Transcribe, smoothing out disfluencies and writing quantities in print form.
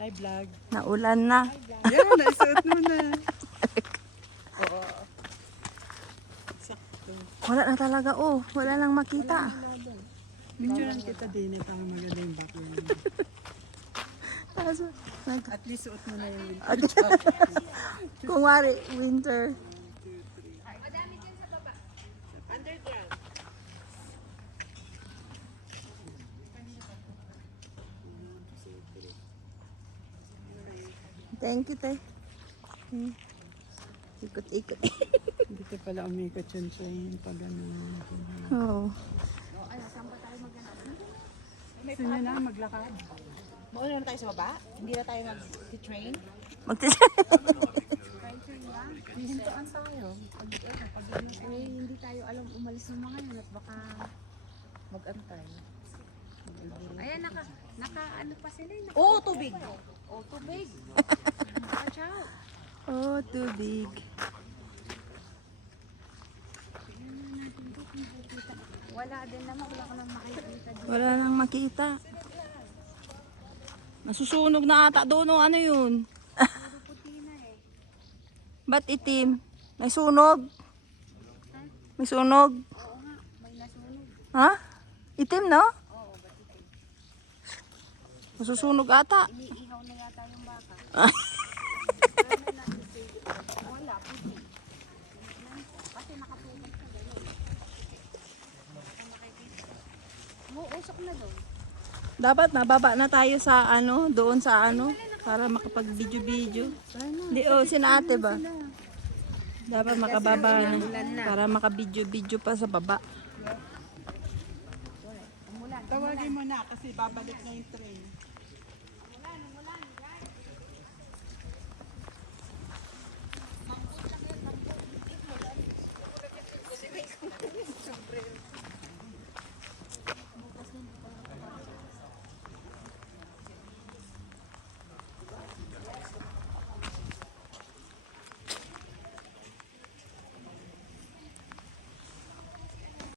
Hi, vlog. Naulan na. Yan, naisuot mo na. Oo. Sakto. Wala na talaga, oh. Wala lang makita. Picturean kita din para maganda yung background. Tapos, At least suot mo na yung kung wari, winter. Thank you, te. Ikot-ikot. Dito pala umikot yun sa yung pag ano. Oo. Gusto nyo na maglakad? Mauna na tayo sa baba? Hindi na tayo mag-train? Hihintaan tayo. Hindi tayo alam umalis ng mga yun at baka mag-antay. Ayan, naka ano pa sila eh. Oh, tubig! Oh, tubig! Watch out! Oh, too big. Wala din naman, wala ko nang makikita dito. Wala nang makita. Nasusunog na ata doon, ano yun? Puti na eh. Ba't itim? May sunog? May sunog? Oo nga, may nasunog. Ha? Itim, no? Oo, ba't ito? Nasusunog ata. Iniihaw na yata yung baka. Wala, puti. Kasi nakapunan ka gano'n. Usok na doon. Dapat mababa na tayo sa ano, doon sa ano, para makapag-video-video. Hindi, oh, sina ate ba? Dapat makababa na, para makabidyo-video pa sa baba. Tawagin mo na kasi babalik na yung train.